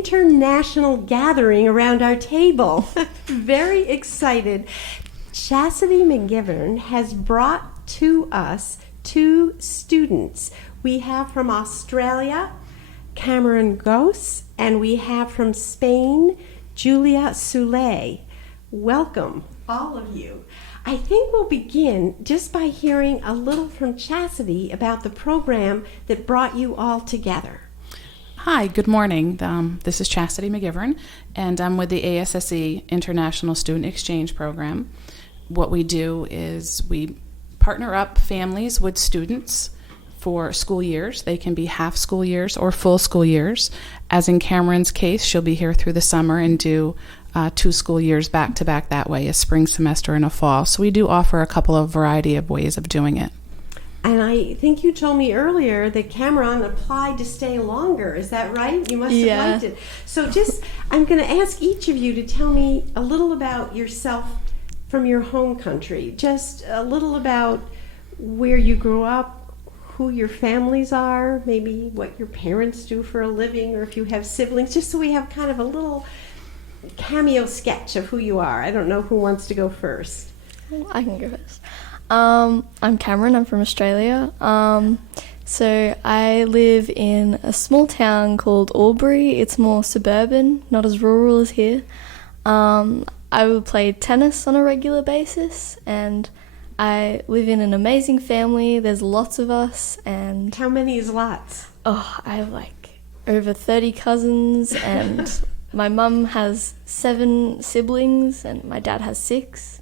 international gathering around our table. Very excited. Chasity McGivern has brought to us 2 students. We have from Australia, Cameron Goss, and we have from Spain, Julia Solé. Welcome, all of you. I think we'll begin just by hearing a little from Chasity about the program that brought you all together. Hi, good morning. This is Chasity McGivern, and I'm with the ASSE International Student Exchange program. What we do is we partner up families with students for school years. They can be half school years or full school years. As in Cameron's case, she'll be here through the summer and do 2 school years back to back that way, a spring semester and a fall. So we do offer a couple of variety of ways of doing it. And I think you told me earlier that Cameron applied to stay longer. Is that right? You must have liked it. So I'm going to ask each of you to tell me a little about yourself from your home country. Just a little about where you grew up, who your families are, maybe what your parents do for a living, or if you have siblings, just so we have kind of a little cameo sketch of who you are. I don't know who wants to go first. I can go first. I'm Cameron. I'm from Australia. So I live in a small town called Albury. It's more suburban, not as rural as here. I would play tennis on a regular basis, and I live in an amazing family. There's lots of us, and how many is lots? I have like over 30 cousins, and my mum has 7 siblings, and my dad has 6.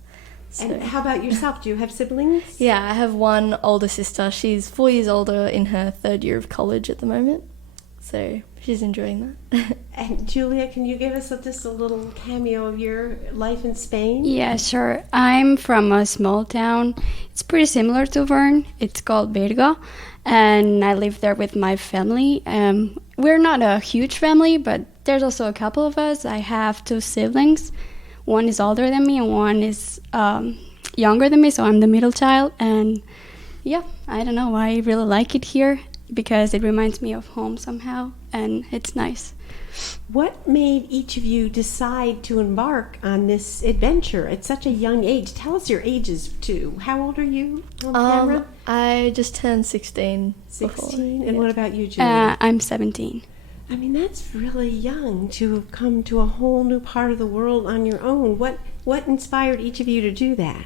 So. And how about yourself? Do you have siblings? Yeah, I have one older sister. She's 4 years older, in her 3rd year of college at the moment. So she's enjoying that. And Julia, can you give us just a little cameo of your life in Spain? Yeah, sure. I'm from a small town. It's pretty similar to Bern. It's called Berga, and I live there with my family. We're not a huge family, but there's also a couple of us. I have 2 siblings. One is older than me and one is younger than me, so I'm the middle child. And yeah, I don't know, I really like it here because it reminds me of home somehow, and it's nice. What made each of you decide to embark on this adventure at such a young age? Tell us your ages too. How old are you, Cameron? I just turned 16. 16? And what about you, Julia? I'm 17. I mean, that's really young to have come to a whole new part of the world on your own. What inspired each of you to do that?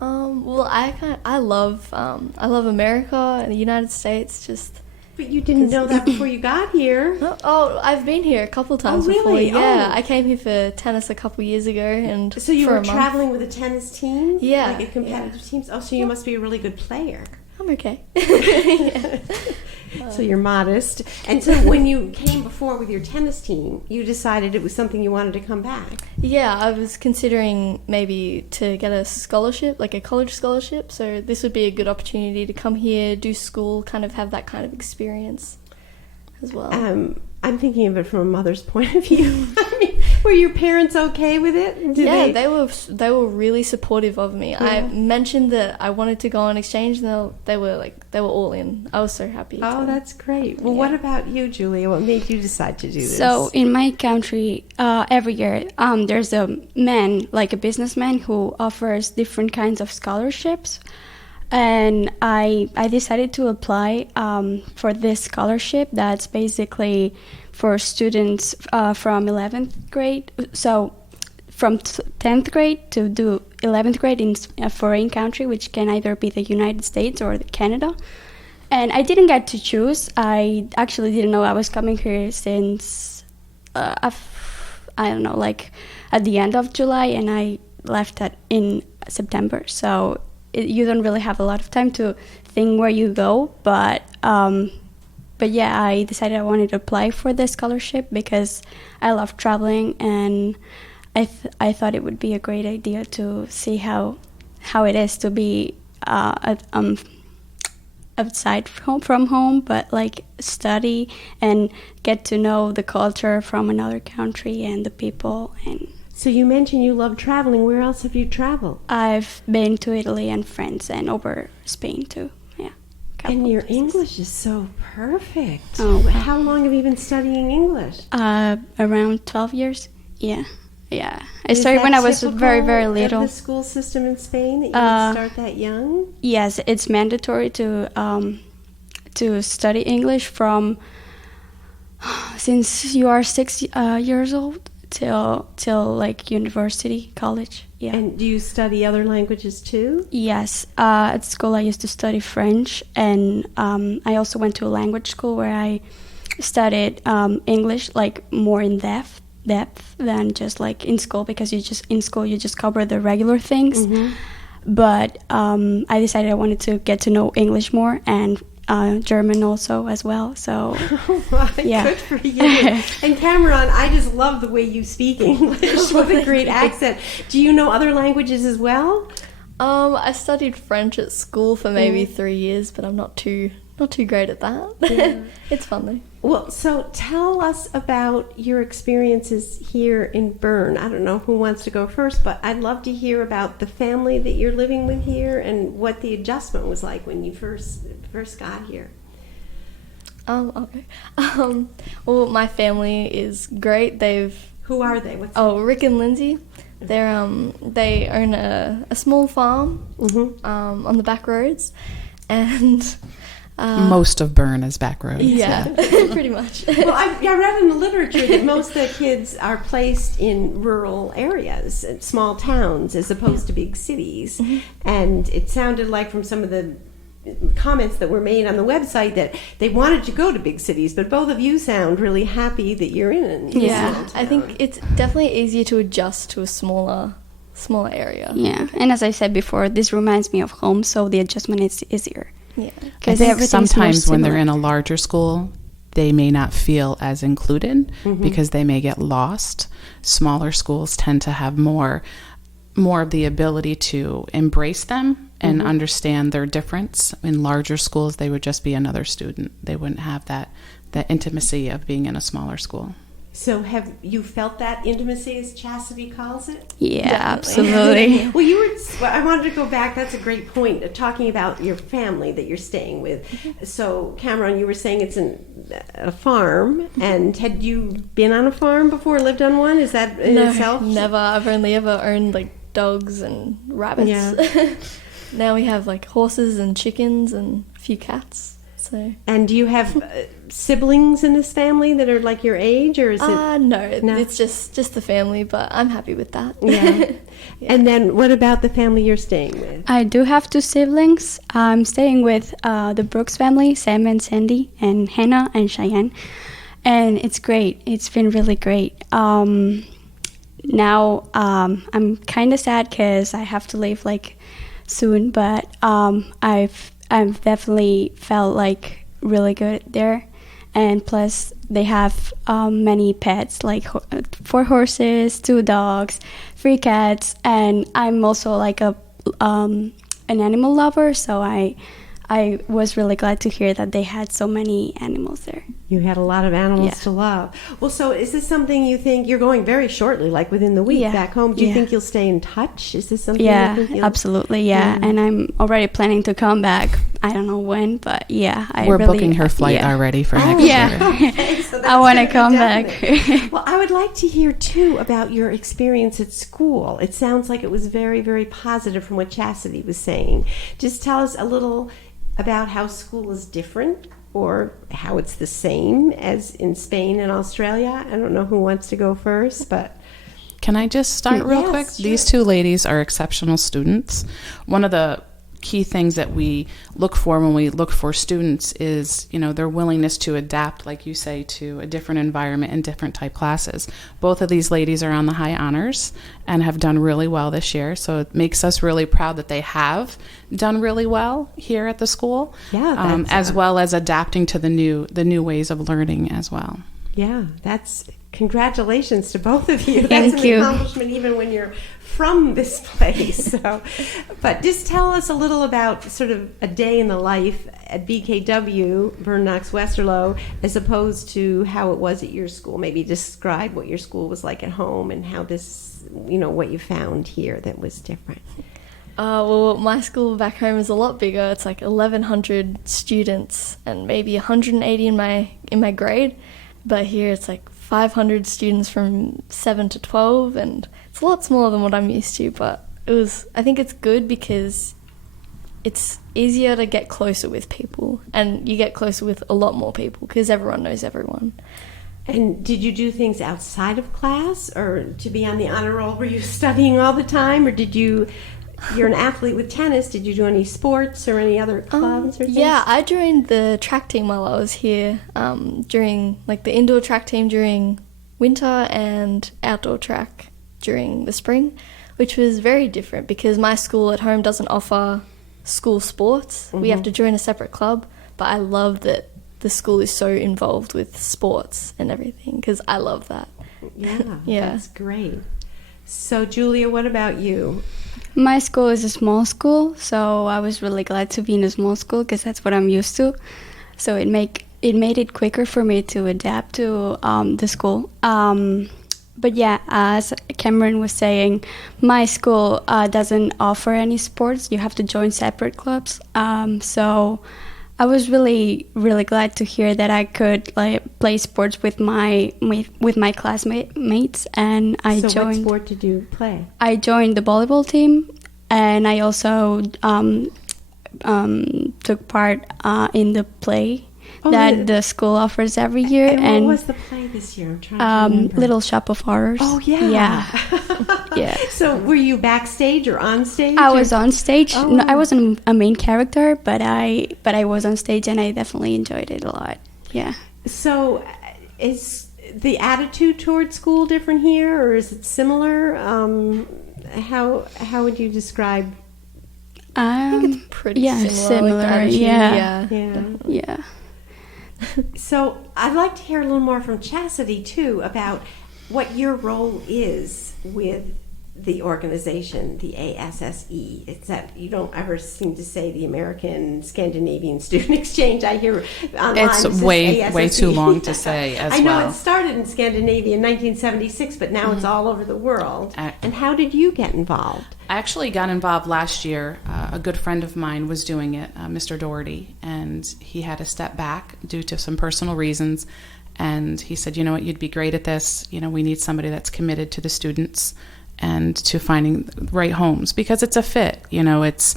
Well, I love America and the United States. But you didn't know that before you got here. Oh, I've been here a couple times really? before. Yeah, I came here for tennis a couple years ago, and so you for were a month. traveling with a tennis team? Yeah, like a competitive team. Oh, so you must be a really good player. I'm okay. So you're modest. And so when you came before with your tennis team, you decided it was something you wanted to come back. Yeah, I was considering maybe to get a scholarship, like a college scholarship. So this would be a good opportunity to come here, do school, kind of have that kind of experience as well. I'm thinking of it from a mother's point of view. I mean, were your parents okay with it? They were really supportive of me. Yeah. I mentioned that I wanted to go on exchange, and they were all in. I was so happy. Oh, that's great. Well, what about you, Julia? What made you decide to do this? So in my country, every year there's a man, like a businessman, who offers different kinds of scholarships. And I decided to apply for this scholarship that's basically for students from 11th grade. So from 10th grade to do 11th grade in a foreign country, which can either be the United States or Canada. And I didn't get to choose. I actually didn't know I was coming here since, I don't know, like at the end of July, and I left in September. So you don't really have a lot of time to think where you go, but yeah, I decided I wanted to apply for this scholarship because I love traveling, and I thought it would be a great idea to see how it is to be outside from home, but like study and get to know the culture from another country and the people. And so you mentioned you love traveling. Where else have you traveled? I've been to Italy and France and over Spain too. Yeah. And your English is so perfect. Oh, wow. How long have you been studying English? Around 12 years. Yeah. I Is started that when I was typical very, very little. of the school system in Spain that you would start that young? Yes, it's mandatory to study English from since you are 6 years old till like university, college. Yeah. And do you study other languages too? Yes. At school, I used to study French, and I also went to a language school where I studied English like more in depth than just like in school, because in school you just cover the regular things. But I decided I wanted to get to know English more, and German also as well. So yeah. Good for you. And Cameron, I just love the way you speak English. What a great accent. Do you know other languages as well? I studied French at school for maybe 3 years, but I'm not too great at that. Yeah. It's fun though. Well, so tell us about your experiences here in Bern. I don't know who wants to go first, but I'd love to hear about the family that you're living with here and what the adjustment was like when you first got here. Okay. Well, my family is great. Who are they? Rick and Lindsay. They own a small farm on the back roads, and most of Bern is back roads. Yeah. Pretty much. Well, I read in the literature that most of the kids are placed in rural areas, small towns, as opposed to big cities. And it sounded like from some of the comments that were made on the website that they wanted to go to big cities, but both of you sound really happy that you're in a small town. I think it's definitely easier to adjust to a smaller area. Yeah, and as I said before, this reminds me of home, so the adjustment is easier. Yeah, I think sometimes when they're in a larger school, they may not feel as included because they may get lost. Smaller schools tend to have more of the ability to embrace them and understand their difference. In larger schools, they would just be another student. They wouldn't have that intimacy of being in a smaller school. So have you felt that intimacy, as Chasity calls it? Yeah, absolutely. Well, I wanted to go back. That's a great point, talking about your family that you're staying with. So, Cameron, you were saying it's a farm, and had you been on a farm before, lived on one? Is that in itself? Never. I've only ever owned like dogs and rabbits. Yeah. Now we have like horses and chickens and a few cats. So. And do you have siblings in this family that are like your age, or is it? No, it's just the family, but I'm happy with that. Yeah. And then what about the family you're staying with? I do have 2 siblings. I'm staying with the Brooks family, Sam and Sandy, and Hannah and Cheyenne. And it's great. It's been really great. Now I'm kind of sad because I have to leave like soon, but I've definitely felt like really good there. And plus they have many pets, like 4 horses, 2 dogs, 3 cats, and I'm also like an animal lover, so I was really glad to hear that they had so many animals there. You had a lot of animals to love. Well, so is this something you think you're going very shortly, like within the week back home? Do you think you'll stay in touch? Is this something? Yeah, you think absolutely. Yeah, and I'm already planning to come back. I don't know when, but we're booking her flight already for next year. Okay, so I want to come back. Well, I would like to hear too about your experience at school. It sounds like it was very, very positive from what Chasity was saying. Just tell us a little about how school is different, or how it's the same as in Spain and Australia. I don't know who wants to go first, but... Can I just start real quick? Sure. These 2 ladies are exceptional students. One of the key things that we look for when we look for students is, their willingness to adapt, like you say, to a different environment and different type classes. Both of these ladies are on the high honors and have done really well this year, so it makes us really proud that they have done really well here at the school. Yeah, as well as adapting to the new ways of learning as well. Yeah, that's congratulations to both of you. Thank That's you. an accomplishment even when you're from this place. So, but just tell us a little about sort of a day in the life at BKW, Berne-Knox-Westerlo, as opposed to how it was at your school. Maybe describe what your school was like at home and how this, what you found here that was different. Well, my school back home is a lot bigger. It's like 1,100 students and maybe 180 in my grade. But here it's like 500 students from 7 to 12, and it's a lot smaller than what I'm used to. But I think it's good because it's easier to get closer with people, and you get closer with a lot more people because everyone knows everyone. And did you do things outside of class, or to be on the honor roll, were you studying all the time, or you're an athlete with tennis, did you do any sports or any other clubs or things? Yeah, I joined the track team while I was here, during like the indoor track team during winter and outdoor track during the spring, which was very different because my school at home doesn't offer school sports. We have to join a separate club, but I love that the school is so involved with sports and everything because I love that. Yeah, Yeah. That's great. So, Julia, what about you? My school is a small school, so I was really glad to be in a small school because that's what I'm used to. So it made it quicker for me to adapt to the school. But yeah, as Cameron was saying, my school doesn't offer any sports. You have to join separate clubs. So I was really, really glad to hear that I could play sports with my classmates, and I So joined. what sport did you play? I joined the volleyball team, and I also took part in the play that the school offers every year. And what was the play this year? I'm trying to remember. Little Shop of Horrors. Oh, yeah. Yeah. So were you backstage or on stage? I was on stage. Oh. No, I wasn't a main character, but I was on stage, and I definitely enjoyed it a lot. Yeah. So is the attitude toward school different here, or is it similar? How would you describe? I think it's pretty similar. Similar. Like the attitude. Yeah. Yeah. So I'd like to hear a little more from Chasity too about what your role is with the organization, the ASSE. It's that you don't ever seem to say the American Scandinavian Student Exchange. I hear online It's it says way ASSE. too long to say as I know well. it started in Scandinavia in 1976, but now it's all over the world. And how did you get involved? I actually got involved last year. A good friend of mine was doing it, Mr. Doherty, and he had to step back due to some personal reasons. And he said, you know what, you'd be great at this. You know, we need somebody that's committed to the students and to finding the right homes because it's a fit. You know, it's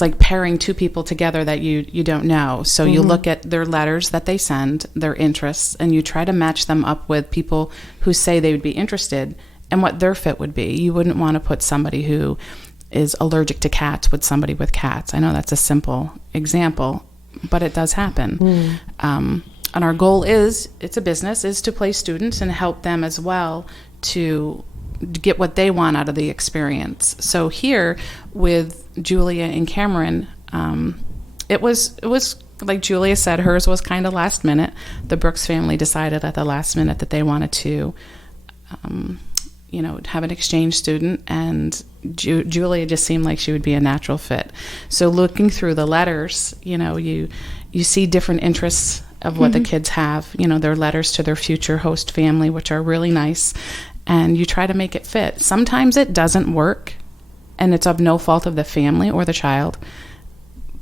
like pairing two people together that you don't know. So you look at their letters that they send, their interests, and you try to match them up with people who say they would be interested and what their fit would be. You wouldn't want to put somebody who is allergic to cats with somebody with cats. I know that's a simple example, but it does happen. And our goal is, it's a business, is to place students and help them as well to get what they want out of the experience. So here with Julia and Cameron, it was like Julia said, hers was kind of last minute. The Brooks family decided at the last minute that they wanted to have an exchange student, and Julia just seemed like she would be a natural fit. So looking through the letters, you see different interests of what the kids have, their letters to their future host family, which are really nice, and you try to make it fit. Sometimes it doesn't work, and it's of no fault of the family or the child,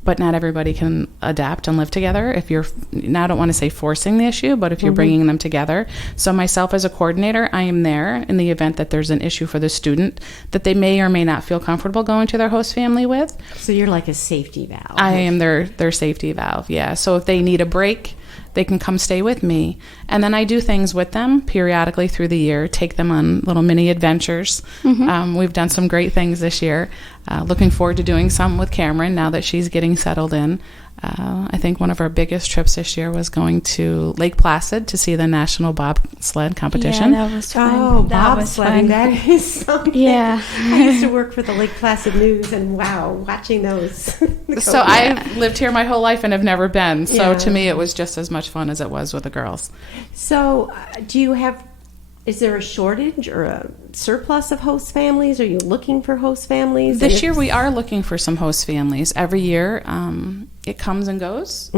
but not everybody can adapt and live together. If you're, now I don't want to say forcing the issue, but if you're bringing them together. So myself as a coordinator, I am there in the event that there's an issue for the student that they may or may not feel comfortable going to their host family with. So you're like a safety valve. I am their safety valve, yeah. So if they need a break, they can come stay with me. And then I do things with them periodically through the year, take them on little mini adventures. We've done some great things this year. Looking forward to doing some with Cameron now that she's getting settled in. I think one of our biggest trips this year was going to Lake Placid to see the National Bobsled competition. Yeah, that was fun. Oh, That was bobsledding, fun. that is something. Yeah. I used to work for the Lake Placid News, and wow, watching those. So I've lived here my whole life and have never been. So Yeah. to me, it was just as much fun as it was with the girls. So is there a shortage or a surplus of host families? Are you looking for host families? This year we are looking for some host families. Every year it comes and goes.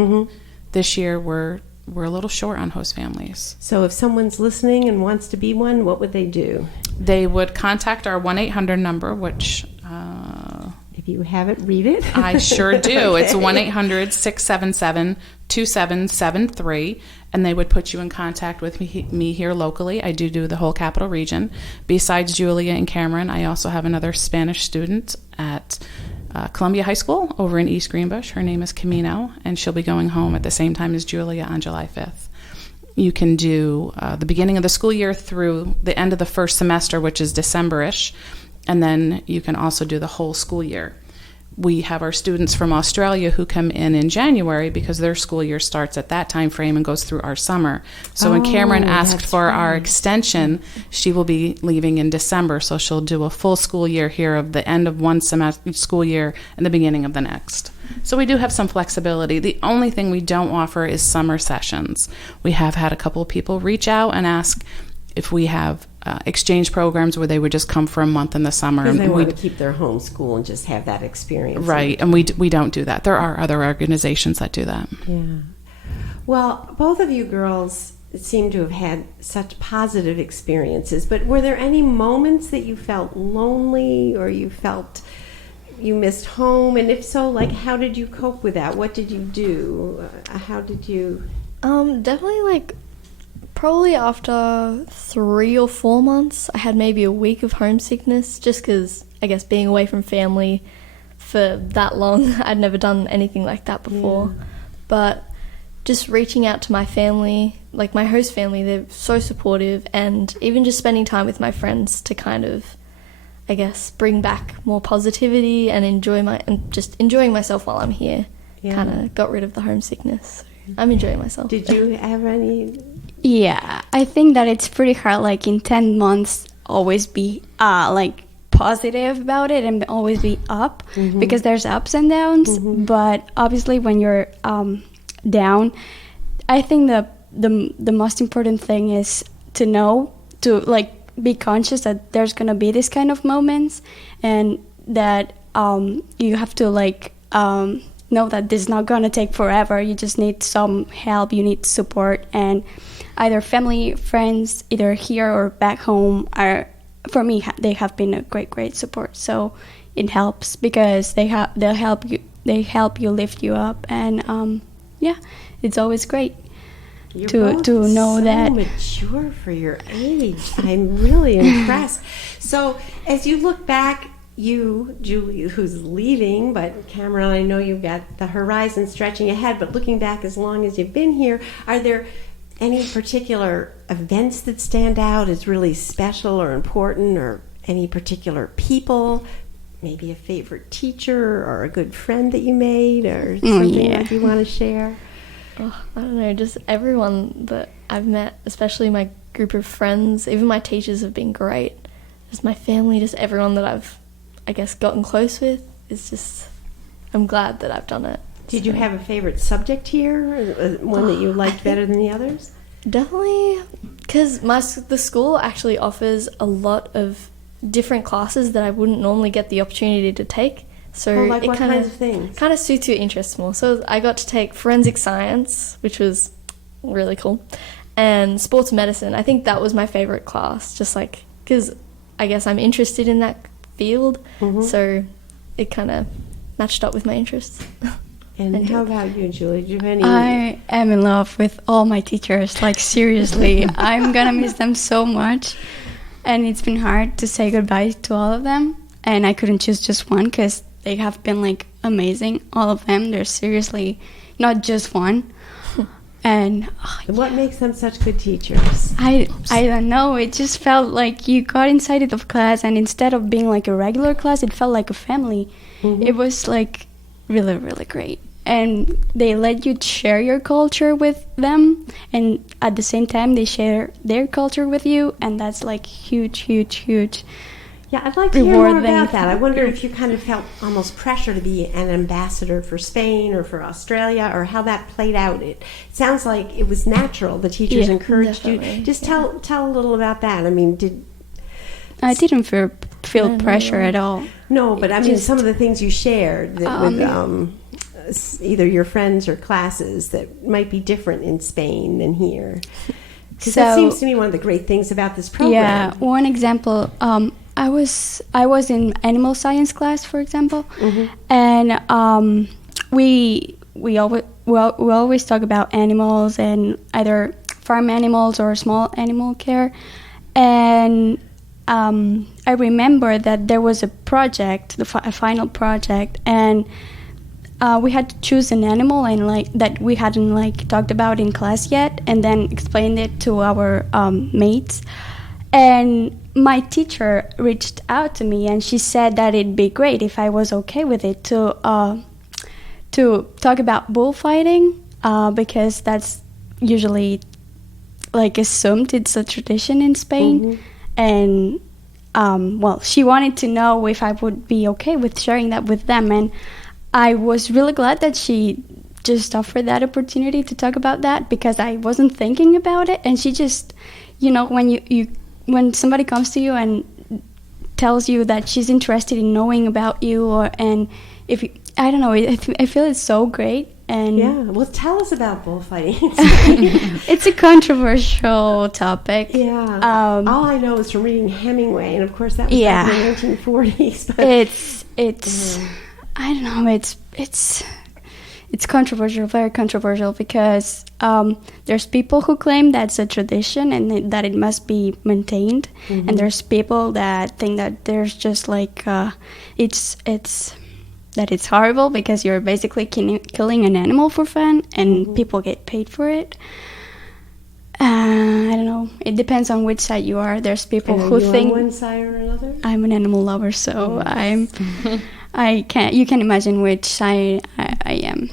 This year we're a little short on host families. So if someone's listening and wants to be one, what would they do? They would contact our 1-800 number, which If you have it, read it. I sure do. Okay. It's 1-800-677-2773, and they would put you in contact with me here locally. I do the whole capital region. Besides Julia and Cameron, I also have another Spanish student at Columbia High School over in East Greenbush. Her name is Camino, and she'll be going home at the same time as Julia on July 5th. You can do the beginning of the school year through the end of the first semester, which is December-ish, and then you can also do the whole school year. We have our students from Australia who come in January because their school year starts at that time frame and goes through our summer. So when Cameron asked for our extension, she will be leaving in December. So she'll do a full school year here of the end of one semester school year and the beginning of the next. So we do have some flexibility. The only thing we don't offer is summer sessions. We have had a couple of people reach out and ask if we have exchange programs where they would just come for a month in the summer. Because they want to keep their home school and just have that experience. Right, and we don't do that. There are other organizations that do that. Yeah. Well, both of you girls seem to have had such positive experiences, but were there any moments that you felt lonely or you felt you missed home? And if so, like, how did you cope with that? What did you do? How did you... Definitely, like, probably after 3 or 4 months, I had maybe a week of homesickness, just because, I guess, being away from family for that long, I'd never done anything like that before. Yeah. But just reaching out to my family, like my host family, they're so supportive, and even just spending time with my friends to kind of, I guess, bring back more positivity and just enjoying myself while I'm here, kind of got rid of the homesickness. So I'm enjoying myself. Did you have any... Yeah, I think that it's pretty hard, like, in 10 months, always be, like, positive about it and always be up, because there's ups and downs, but obviously when you're down, I think the most important thing is to know, to, like, be conscious that there's going to be this kind of moments, and that you have to, like, know that this is not going to take forever. You just need some help, you need support, and either family, friends, either here or back home, for me, they have been a great support. So it helps because they'll help you, lift you up, and it's always great to know that. Mature for your age. I'm really impressed. So as you look back, you, Julie, who's leaving, but Cameron, I know you've got the horizon stretching ahead, but looking back as long as you've been here, are there any particular events that stand out as really special or important, or any particular people, maybe a favorite teacher or a good friend that you made, or something that you want to share? Oh, I don't know, just everyone that I've met, especially my group of friends, even my teachers have been great. Just my family, just everyone that I've, I guess, gotten close with. It's just, I'm glad that I've done it. Did you have a favorite subject here, or one that you liked better than the others? Definitely, because the school actually offers a lot of different classes that I wouldn't normally get the opportunity to take. So like what kinds of things? Kind of suits your interests more. So I got to take forensic science, which was really cool, and sports medicine. I think that was my favorite class, just like, because I guess I'm interested in that field, so it kind of matched up with my interests. And how about you, Julie? Do you have any... I am in love with all my teachers, like, seriously. I'm gonna miss them so much, and it's been hard to say goodbye to all of them, and I couldn't choose just one because they have been, like, amazing, all of them. They're seriously not just one. And what makes them such good teachers? I don't know. It just felt like you got inside of the class, and instead of being like a regular class, it felt like a family. It was, like, really, really great. And they let you share your culture with them, and at the same time they share their culture with you, and that's, like, huge. Yeah, I'd like to hear more about that. I wonder if you kind of felt almost pressure to be an ambassador for Spain or for Australia, or how that played out. It sounds like it was natural. The teachers encouraged you. Just tell a little about that. I mean, I didn't feel pressure at all. No, but I mean, some of the things you shared with either your friends or classes that might be different in Spain than here. Because that seems to me one of the great things about this program. Yeah, one example, I was in animal science class, for example, Mm-hmm. and we always talk about animals and either farm animals or small animal care, and I remember that there was a project, a final project, and we had to choose an animal and that we hadn't talked about in class yet, and then explained it to our mates. And my teacher reached out to me, and she said that it'd be great if I was okay with it to talk about bullfighting, because that's usually assumed, it's a tradition in Spain. Mm-hmm. And she wanted to know if I would be okay with sharing that with them, and I was really glad that she just offered that opportunity to talk about that, because I wasn't thinking about it. And she just, when somebody comes to you and tells you that she's interested in knowing about you, I don't know, I feel it's so great. And yeah, well, tell us about bullfighting. it's a controversial topic. Yeah. All I know is from reading Hemingway, and of course that was back in the 1940s. But it's I don't know, it's controversial, very controversial, because there's people who claim that's a tradition and that it must be maintained, mm-hmm. and there's people that think that there's just it's horrible because you're basically killing an animal for fun, and mm-hmm. people get paid for it. I don't know. It depends on which side you are. There's people who think on one side or another. I'm an animal lover, so yes. I can't. You can imagine which side I am,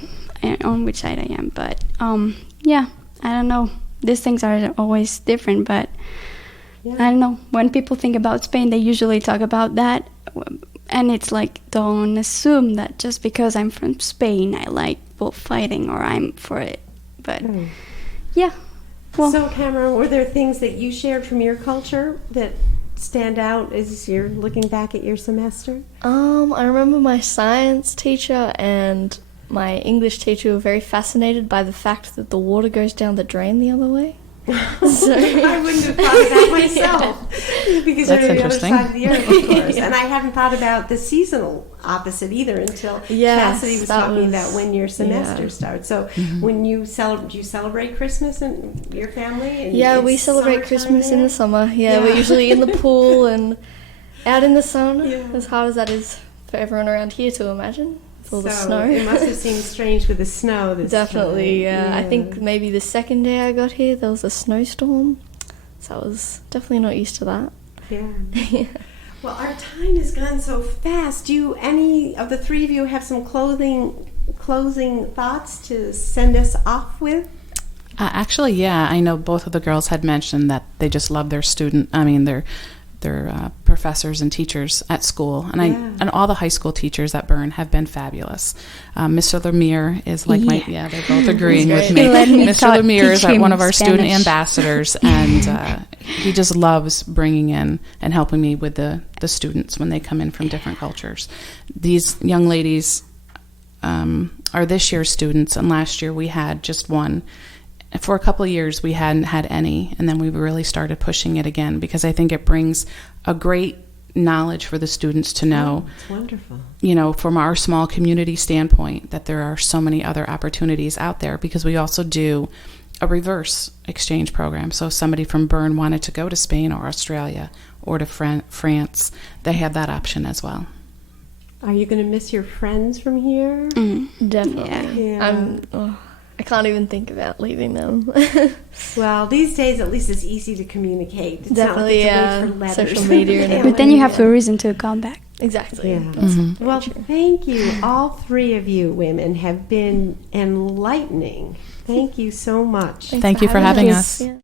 on which side I am. But yeah, I don't know. These things are always different, but yeah. I don't know. When people think about Spain, they usually talk about that. And it's don't assume that just because I'm from Spain, I like bullfighting or I'm for it. But yeah. Well, so, Cameron, were there things that you shared from your culture that stand out as you're looking back at your semester? I remember my science teacher and my English teacher were very fascinated by the fact that the water goes down the drain the other way. So, I wouldn't have thought of that myself, because That's you're on the other interesting. side of the earth, of course. And I hadn't thought about the seasonal opposite either until Chasity was talking about when your semester starts. So when you celebrate Christmas in your family? And we it's celebrate summertime Christmas in there? the summer. Yeah, we're usually in the pool and out in the sun, Yeah. as hard as that is for everyone around here to imagine. With all the So snow. it must have seemed strange with the snow this Definitely, time. yeah. I think maybe the second day I got here, there was a snowstorm. So I was definitely not used to that. Yeah. Well, our time has gone so fast. Do any of the three of you have some closing thoughts to send us off with? Actually, yeah. I know both of the girls had mentioned that they just love their their professors and teachers at school, and and all the high school teachers at Berne have been fabulous. Mr. Lemire is they're both agreeing with me. Mr. Lemire is one of our student ambassadors, and he just loves bringing in and helping me with the students when they come in from different cultures. These young ladies are this year's students, and last year we had just one. For a couple of years, we hadn't had any, and then we really started pushing it again, because I think it brings a great knowledge for the students to know. It's wonderful. From our small community standpoint, that there are so many other opportunities out there, because we also do a reverse exchange program. So if somebody from Berne wanted to go to Spain or Australia or to France, they have that option as well. Are you going to miss your friends from here? Definitely. Yeah. I can't even think about leaving them. Well, these days at least it's easy to communicate. It's Definitely, not like it's letters. social media and but then you have a reason to come back. Exactly. Yeah. That's Well, thank you. All three of you women have been enlightening. Thank you so much. Thank you for having us. Yeah.